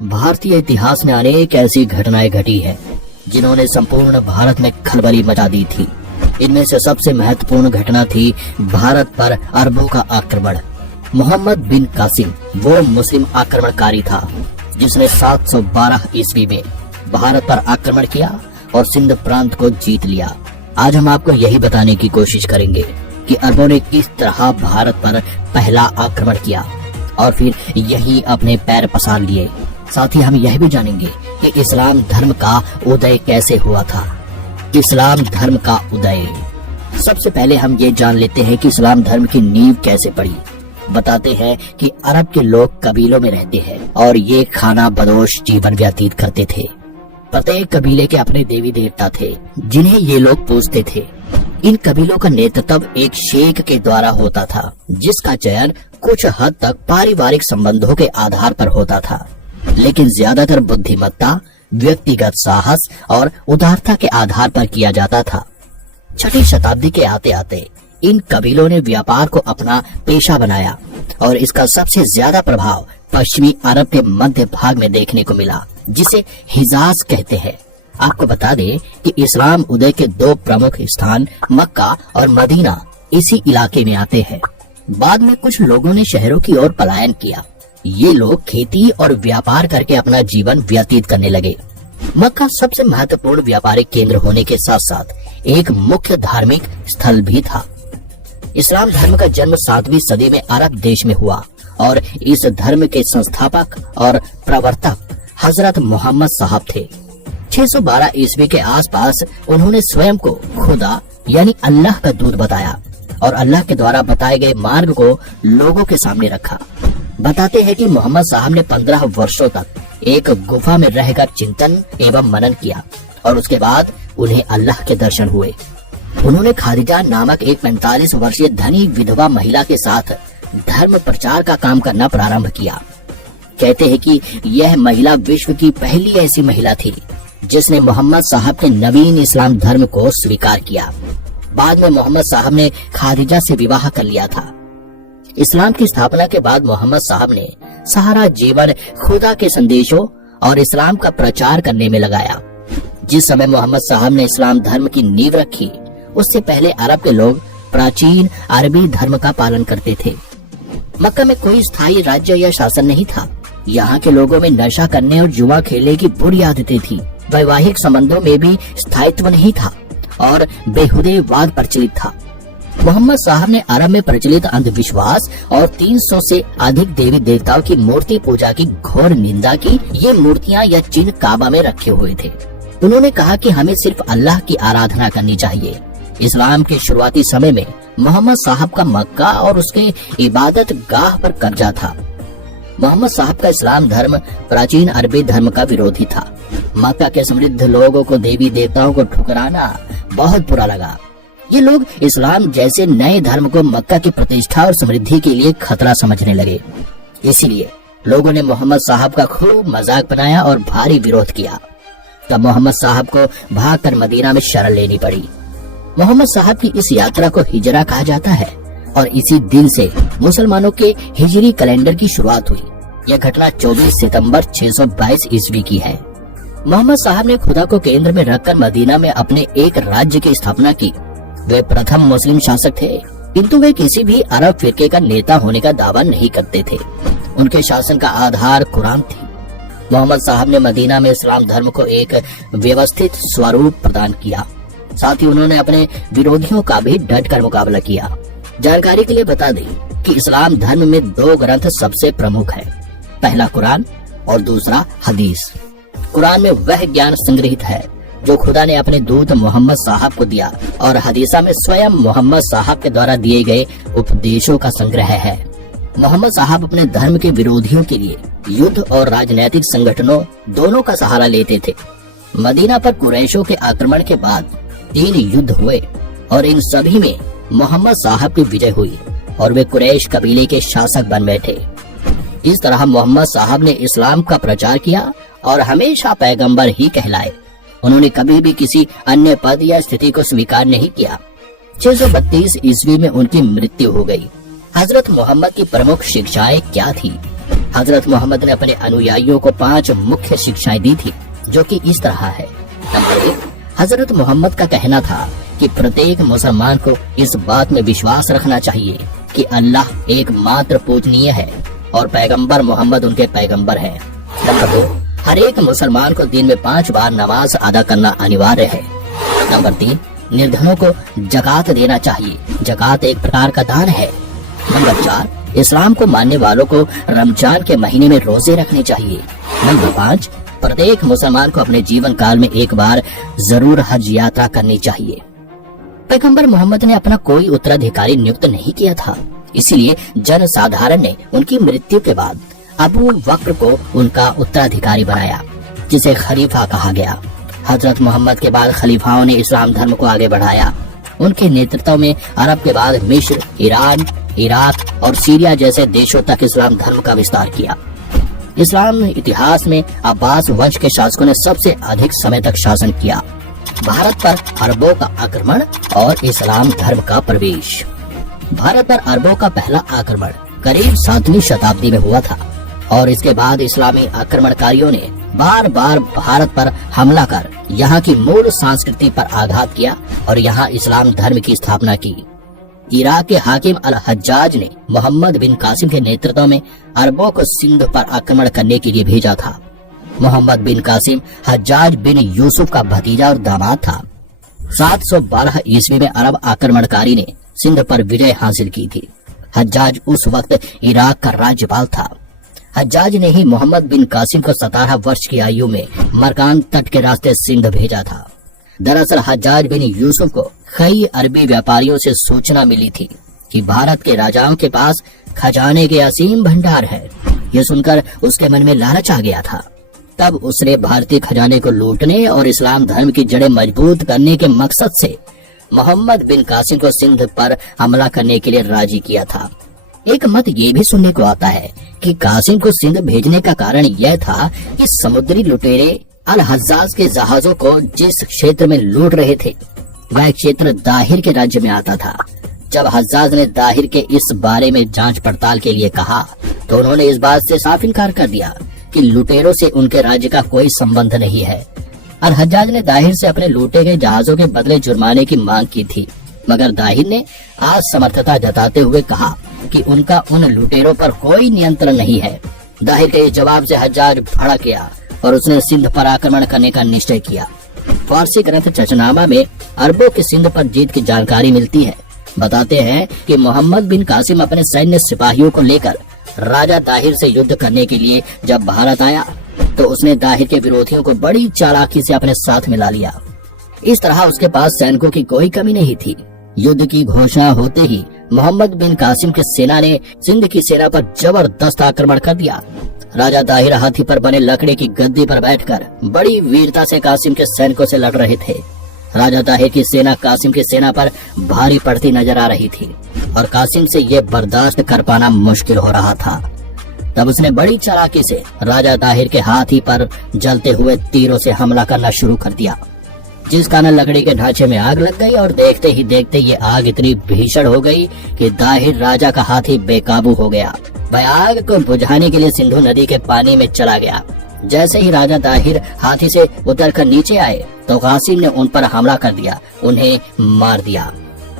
भारतीय इतिहास में अनेक ऐसी घटनाएं घटी हैं जिन्होंने संपूर्ण भारत में खलबली मचा दी थी। इनमें से सबसे महत्वपूर्ण घटना थी भारत पर अरबों का आक्रमण। मोहम्मद बिन कासिम वो मुस्लिम आक्रमणकारी था जिसने 712 ईस्वी में भारत पर आक्रमण किया और सिंध प्रांत को जीत लिया। आज हम आपको यही बताने की कोशिश करेंगे कि अरबों ने किस तरह भारत पर पहला आक्रमण किया और फिर यही अपने पैर पसार लिए। साथ ही हम यह भी जानेंगे कि इस्लाम धर्म का उदय कैसे हुआ था। इस्लाम धर्म का उदय। सबसे पहले हम ये जान लेते हैं कि इस्लाम धर्म की नींव कैसे पड़ी। बताते हैं कि अरब के लोग कबीलों में रहते हैं और ये खाना बदोश जीवन व्यतीत करते थे। प्रत्येक कबीले के अपने देवी देवता थे जिन्हें ये लोग पूजते थे। इन कबीलों का नेतृत्व एक शेख के द्वारा होता था जिसका चयन कुछ हद तक पारिवारिक संबंधों के आधार पर होता था, लेकिन ज्यादातर बुद्धिमत्ता, व्यक्तिगत साहस और उदारता के आधार पर किया जाता था। 6वीं शताब्दी के आते आते इन कबीलों ने व्यापार को अपना पेशा बनाया और इसका सबसे ज्यादा प्रभाव पश्चिमी अरब के मध्य भाग में देखने को मिला जिसे हिजाज कहते हैं। आपको बता दें कि इस्लाम उदय के 2 प्रमुख स्थान मक्का और मदीना इसी इलाके में आते हैं। बाद में कुछ लोगों ने शहरों की ओर पलायन किया। ये लोग खेती और व्यापार करके अपना जीवन व्यतीत करने लगे। मक्का सबसे महत्वपूर्ण व्यापारिक केंद्र होने के साथ साथ एक मुख्य धार्मिक स्थल भी था। इस्लाम धर्म का जन्म 7वीं सदी में अरब देश में हुआ और इस धर्म के संस्थापक और प्रवर्तक हजरत मोहम्मद साहब थे। 612 ईस्वी के आसपास उन्होंने स्वयं को खुदा यानी अल्लाह का दूत बताया और अल्लाह के द्वारा बताए गए मार्ग को लोगों के सामने रखा। बताते हैं कि मोहम्मद साहब ने 15 वर्षों तक एक गुफा में रहकर चिंतन एवं मनन किया और उसके बाद उन्हें अल्लाह के दर्शन हुए। उन्होंने खादिजा नामक एक 45 वर्षीय धनी विधवा महिला के साथ धर्म प्रचार का काम करना प्रारंभ किया। कहते हैं कि यह महिला विश्व की पहली ऐसी महिला थी जिसने मोहम्मद साहब के नवीन इस्लाम धर्म को स्वीकार किया। बाद में मोहम्मद साहब ने खादिजा से विवाह कर लिया था। इस्लाम की स्थापना के बाद मोहम्मद साहब ने सारा जीवन खुदा के संदेशों और इस्लाम का प्रचार करने में लगाया। जिस समय मोहम्मद साहब ने इस्लाम धर्म की नींव रखी उससे पहले अरब के लोग प्राचीन अरबी धर्म का पालन करते थे। मक्का में कोई स्थायी राज्य या शासन नहीं था। यहाँ के लोगों में नशा करने और जुआ खेलने की बुरी आदतें थी। वैवाहिक संबंधों में भी स्थायित्व नहीं था और बेहुदेवाद प्रचलित था। मोहम्मद साहब ने अरब में प्रचलित अंधविश्वास और 300 से अधिक देवी देवताओं की मूर्ति पूजा की घोर निंदा की। ये मूर्तियाँ या चिन्ह काबा में रखे हुए थे। उन्होंने कहा कि हमें सिर्फ अल्लाह की आराधना करनी चाहिए। इस्लाम के शुरुआती समय में मोहम्मद साहब का मक्का और उसके इबादत गाह पर कब्जा था। मोहम्मद साहब का इस्लाम धर्म प्राचीन अरबी धर्म का विरोधी था। मक्का के समृद्ध लोगों को देवी देवताओं को ठुकराना बहुत बुरा लगा। ये लोग इस्लाम जैसे नए धर्म को मक्का की प्रतिष्ठा और समृद्धि के लिए खतरा समझने लगे। इसीलिए लोगों ने मोहम्मद साहब का खूब मजाक बनाया और भारी विरोध किया। तब मोहम्मद साहब को भागकर मदीना में शरण लेनी पड़ी। मोहम्मद साहब की इस यात्रा को हिजरा कहा जाता है और इसी दिन से मुसलमानों के हिजरी कैलेंडर की शुरुआत हुई। यह घटना 24 सितंबर 622 ईस्वी की है। मोहम्मद साहब ने खुदा को केंद्र में रखकर मदीना में अपने एक राज्य की स्थापना की। वे प्रथम मुस्लिम शासक थे, किंतु वे किसी भी अरब फिरके का नेता होने का दावा नहीं करते थे। उनके शासन का आधार कुरान थी। मोहम्मद साहब ने मदीना में इस्लाम धर्म को एक व्यवस्थित स्वरूप प्रदान किया। साथ ही उन्होंने अपने विरोधियों का भी डट कर मुकाबला किया। जानकारी के लिए बता दें कि इस्लाम धर्म में 2 ग्रंथ सबसे प्रमुख है। पहला कुरान और दूसरा हदीस। कुरान में वह ज्ञान संग्रहित है जो खुदा ने अपने दूत मोहम्मद साहब को दिया और हदीसा में स्वयं मोहम्मद साहब के द्वारा दिए गए उपदेशों का संग्रह है। मोहम्मद साहब अपने धर्म के विरोधियों के लिए युद्ध और राजनीतिक संगठनों दोनों का सहारा लेते थे। मदीना पर कुरैशों के आक्रमण के बाद 3 युद्ध हुए और इन सभी में मोहम्मद साहब की विजय हुई और वे कुरैश कबीले के शासक बन बैठे। इस तरह मोहम्मद साहब ने इस्लाम का प्रचार किया और हमेशा पैगंबर ही कहलाए। उन्होंने कभी भी किसी अन्य पद या स्थिति को स्वीकार नहीं किया। 632 ईस्वी में उनकी मृत्यु हो गई। हजरत मोहम्मद की प्रमुख शिक्षाएं क्या थी? हजरत मोहम्मद ने अपने अनुयायियों को 5 मुख्य शिक्षाएं दी थी, जो कि इस तरह है। नंबर 1, हजरत मोहम्मद का कहना था कि प्रत्येक मुसलमान को इस बात में विश्वास रखना चाहिए कि अल्लाह एकमात्र पूजनीय है और पैगंबर मोहम्मद उनके पैगंबर हैं। नंबर 2, हर एक मुसलमान को दिन में 5 बार नमाज अदा करना अनिवार्य है। नंबर 3, निर्धनों को जकात देना चाहिए, जकात एक प्रकार का दान है। नंबर 4, इस्लाम को मानने वालों को रमजान के महीने में रोजे रखने चाहिए। नंबर 5, प्रत्येक मुसलमान को अपने जीवन काल में एक बार जरूर हज यात्रा करनी चाहिए। पैगंबर मोहम्मद ने अपना कोई उत्तराधिकारी नियुक्त नहीं किया था, इसीलिए जन साधारण ने उनकी मृत्यु के बाद अबू बकर को उनका उत्तराधिकारी बनाया, जिसे खलीफा कहा गया। हजरत मोहम्मद के बाद खलीफाओं ने इस्लाम धर्म को आगे बढ़ाया। उनके नेतृत्व में अरब के बाद मिस्र, ईरान, इराक और सीरिया जैसे देशों तक इस्लाम धर्म का विस्तार किया। इस्लाम इतिहास में अब्बास वंश के शासकों ने सबसे अधिक समय तक शासन किया। भारत पर अरबों का आक्रमण और इस्लाम धर्म का प्रवेश। भारत पर अरबों का पहला आक्रमण करीब 7वीं शताब्दी में हुआ था और इसके बाद इस्लामी आक्रमणकारियों ने बार बार भारत पर हमला कर यहाँ की मूल संस्कृति पर आघात किया और यहाँ इस्लाम धर्म की स्थापना की। इराक के हाकिम अल हज्जाज ने मोहम्मद बिन कासिम के नेतृत्व में अरबों को सिंध पर आक्रमण करने के लिए भेजा था। मोहम्मद बिन कासिम हज्जाज बिन यूसुफ का भतीजा और दामाद था। 712 ईस्वी में अरब आक्रमणकारी ने सिंध पर विजय हासिल की थी। हज्जाज उस वक्त इराक का राज्यपाल था। हज्जाज ने ही मोहम्मद बिन कासिम को 17 वर्ष की आयु में मरकान तट के रास्ते सिंध भेजा था। दरअसल हज्जाज बिन यूसुफ को कई अरबी व्यापारियों से सूचना मिली थी कि भारत के राजाओं के पास खजाने के असीम भंडार है। यह सुनकर उसके मन में लालच आ गया था। तब उसने भारतीय खजाने को लूटने और इस्लाम धर्म की जड़ें मजबूत करने के मकसद से मोहम्मद बिन कासिम को सिंध पर हमला करने के लिए राजी किया था। एक मत ये भी सुनने को आता है कि कासिम को सिंध भेजने का कारण यह था कि समुद्री लुटेरे अल हज्जाज के जहाजों को जिस क्षेत्र में लूट रहे थे वह क्षेत्र दाहिर के राज्य में आता था। जब हज्जाज ने दाहिर के इस बारे में जांच पड़ताल के लिए कहा तो उन्होंने इस बात से साफ इनकार कर दिया कि लुटेरों से उनके राज्य का कोई संबंध नहीं है। अल हज्जाज ने दाहिर से अपने लूटे गए जहाजों के बदले जुर्माने की मांग की थी, मगर दाहिर ने असमर्थता जताते हुए कहा कि उनका उन लुटेरों पर कोई नियंत्रण नहीं है। दाहिर के इस जवाब से हज्जाज भड़क गया और उसने सिंध पर आक्रमण करने का निश्चय किया। फारसी ग्रंथ चचनामा में अरबों की सिंध पर जीत की जानकारी मिलती है। बताते हैं कि मोहम्मद बिन कासिम अपने सैन्य सिपाहियों को लेकर राजा दाहिर से युद्ध करने के लिए जब भारत आया तो उसने दाहिर के विरोधियों को बड़ी चालाकी से अपने साथ मिला लिया। इस तरह उसके पास सैनिकों की कोई कमी नहीं थी। युद्ध की घोषणा होते ही मोहम्मद बिन कासिम की सेना ने सिंध की सेना पर जबरदस्त आक्रमण कर दिया। राजा दाहिर हाथी पर बने लकड़ी की गद्दी पर बैठकर बड़ी वीरता से कासिम के सैनिकों से लड़ रहे थे। राजा दाहिर की सेना कासिम की सेना पर भारी पड़ती नजर आ रही थी और कासिम से ये बर्दाश्त कर पाना मुश्किल हो रहा था। तब उसने बड़ी चालाकी से राजा दाहिर के हाथी पर जलते हुए तीरों से हमला करना शुरू कर दिया, जिस कारण लकड़ी के ढांचे में आग लग गई और देखते ही देखते ये आग इतनी भीषण हो गई कि दाहिर राजा का हाथी बेकाबू हो गया। वह आग को बुझाने के लिए सिंधु नदी के पानी में चला गया। जैसे ही राजा दाहिर हाथी से उतरकर नीचे आए तो कासिम ने उन पर हमला कर दिया, उन्हें मार दिया।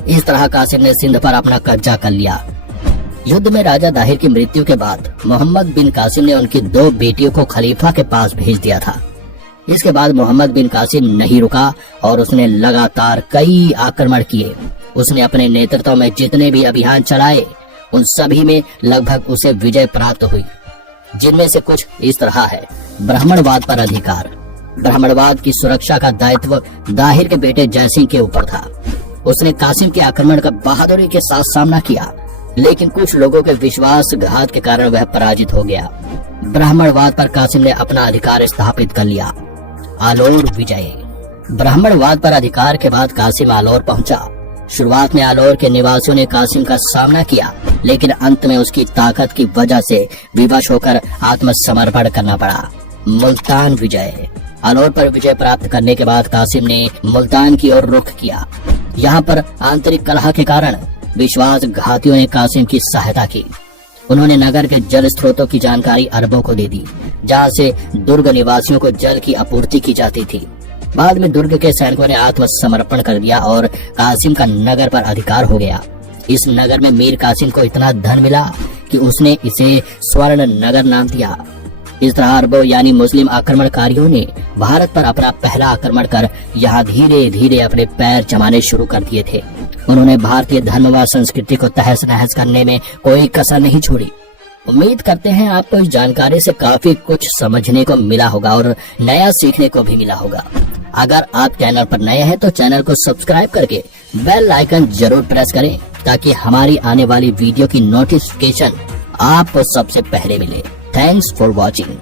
इस तरह कासिम ने सिंध पर अपना कब्जा कर लिया। युद्ध में राजा दाहिर की मृत्यु के बाद मोहम्मद बिन कासिम ने उनकी 2 बेटियों को खलीफा के पास भेज दिया था। इसके बाद मोहम्मद बिन कासिम नहीं रुका और उसने लगातार कई आक्रमण किए। उसने अपने नेतृत्व में जितने भी अभियान चलाए उन सभी में लगभग उसे विजय प्राप्त हुई, जिनमें से कुछ इस तरह है। ब्राह्मणवाद पर अधिकार। ब्राह्मणवाद की सुरक्षा का दायित्व दाहिर के बेटे जयसिंह के ऊपर था। उसने कासिम के आक्रमण का बहादुरी के साथ सामना किया, लेकिन कुछ लोगों के विश्वासघात के कारण वह पराजित हो गया। ब्राह्मणवाद पर कासिम ने अपना अधिकार स्थापित कर लिया। आलोर विजय। ब्राह्मणवाद पर अधिकार के बाद कासिम आलोर पहुंचा। शुरुआत में आलोर के निवासियों ने कासिम का सामना किया, लेकिन अंत में उसकी ताकत की वजह से विवश होकर आत्मसमर्पण करना पड़ा। मुल्तान विजय। आलोर पर विजय प्राप्त करने के बाद कासिम ने मुल्तान की ओर रुख किया। यहाँ पर आंतरिक कलह के कारण विश्वासघातियों ने कासिम की सहायता की। उन्होंने नगर के जल स्रोतों की जानकारी अरबों को दे दी, जहां से दुर्ग निवासियों को जल की आपूर्ति की जाती थी। बाद में दुर्ग के सैनिकों ने आत्मसमर्पण कर दिया और कासिम का नगर पर अधिकार हो गया। इस नगर में मीर कासिम को इतना धन मिला कि उसने इसे स्वर्ण नगर नाम दिया। इस तरह अरबों यानी मुस्लिम आक्रमणकारियों ने भारत पर अपना पहला आक्रमण कर यहाँ धीरे धीरे अपने पैर जमाने शुरू कर दिए थे। उन्होंने भारतीय धर्म व संस्कृति को तहस नहस करने में कोई कसर नहीं छोड़ी। उम्मीद करते हैं आपको इस जानकारी से काफी कुछ समझने को मिला होगा और नया सीखने को भी मिला होगा। अगर आप चैनल पर नए हैं तो चैनल को सब्सक्राइब करके बेल आइकन जरूर प्रेस करें, ताकि हमारी आने वाली वीडियो की नोटिफिकेशन आपको सबसे पहले मिले। Thanks for watching.